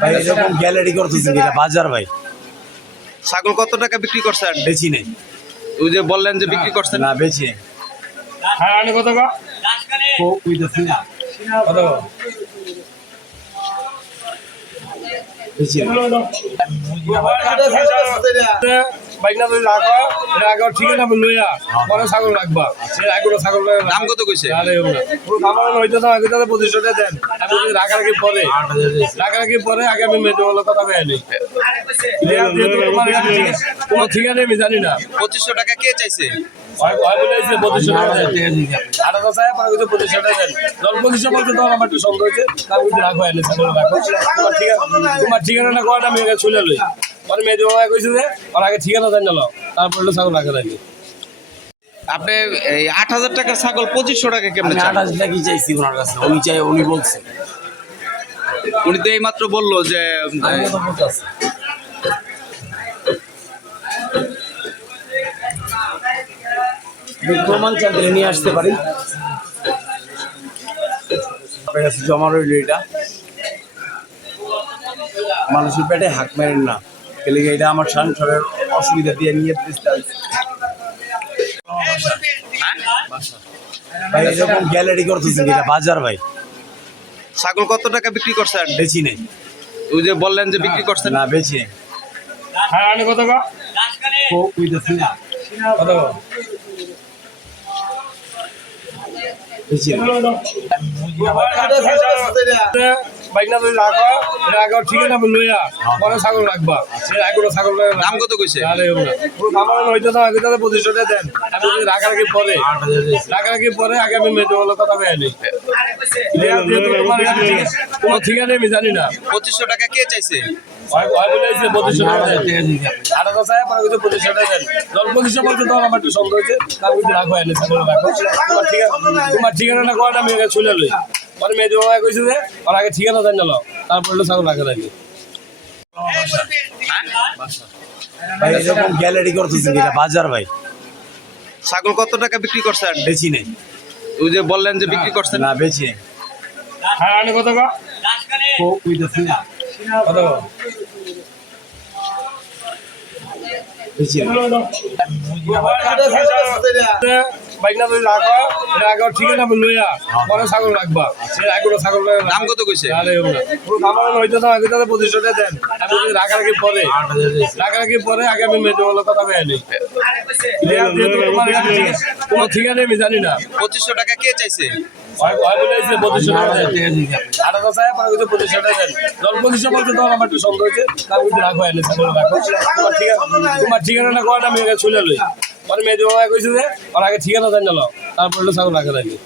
ভাই এরকম গ্যালারি করতেছেন এটা বাজার ভাই। ছাগল কত টাকা বিক্রি করছেন? বেচি নেই। ওই যে বললেন যে বিক্রি করছেন। না বেচি নেই। কত গো? কইতেছি না কত বেচি নেই। বাইকনা যদি রাখো এটা আগে ঠিকানা লইয়া পরে ছাগল রাখবা। আগে ছাগল দাম কত কইছে? আমার হইতো না আগে তাদের প্রতিষ্ঠাটা দেন। আমি যদি রাখারাখি পরে আগে আমি মেয়েদের বলে কথা বলি। তোমার ঠিকানা আমি জানি না। 2500 টাকা কে চাইছে? তোমার ঠিকানা কয় আমি চলে লই পরে মেয়েদের বাবা কইছে যে ওর আগে ঠিকানা দেন না তারপরে ছাগল রাখা থাকে। আপনি এই 8000 টাকার ছাগল 2500 টাকা কেমনে চান? 28 টাকা চাইছি ওনার কাছে, উনি বলছে। উনি তো এই মাত্র বললো যে আমি তো বলতেছি প্রমাণ চাঁদে নিয়ে আসতে পারি। আপনার কাছে জমা রইল এটা, মানুষের পেটে হাঁক মেরেন না, খেলে এটা আমার সংসারের অসুবিধা দিয়ে নিয়ে ভাই এরকম গ্যালারি করতেছেন এটা বাজার ভাই। ছাগল কত টাকা বিক্রি করছেন? বেচি নেই। ওই যে বললেন যে বিক্রি করছেন। না বেচি নেই। কত গো? কইতেছি না কত বেচি নেই। বাইকনা যদি রাখো এটা আগে ঠিকানা লইয়া পরে ছাগল রাখবা। আগে ছাগল দাম কত কইছে? আমার হইতো না আগে তাদের প্রতিষ্ঠাটা দেন। আমি যদি রাখারাখি পরে আগে আমি মেয়েদের বলে কথা বলি। তোমার ঠিকানা আমি জানি না। 2500 টাকা কে চাইছে? তোমার ঠিকানা কয় আমি চলে লই পরে মেয়েদের বাবা কইছে যে ওর আগে ঠিকানা দেন না তারপরে ছাগল রাখা থাকে। ভাই এরকম গ্যালারি করতেছেন এটা বাজার ভাই। ছাগল কত টাকা বিক্রি করছেন? বেচি নেই। ওই যে বললেন যে বিক্রি করছেন। না বেচি নেই। কত গো? কইতেছি না কত বেচি নেই। বাইকনা যদি রাখো এটা আগে ঠিকানা লইয়া পরে ছাগল রাখবা। আগে ছাগল দাম কত কইছে? আমার হইতো না আগে তাদের প্রতিষ্ঠাটা দেন। আমি যদি রাখারাখি পরে আগে আমি মেয়েদের বলে কথা বলি। তোমার ঠিকানা আমি জানি না। 2500 টাকা কে চাইছে? তোমার ঠিকানা কয় আমি চলে লই পরে মেয়েদের বাবা কইছে যে ওর আগে ঠিকানা দেন না তারপরে ছাগল রাখা থাকে।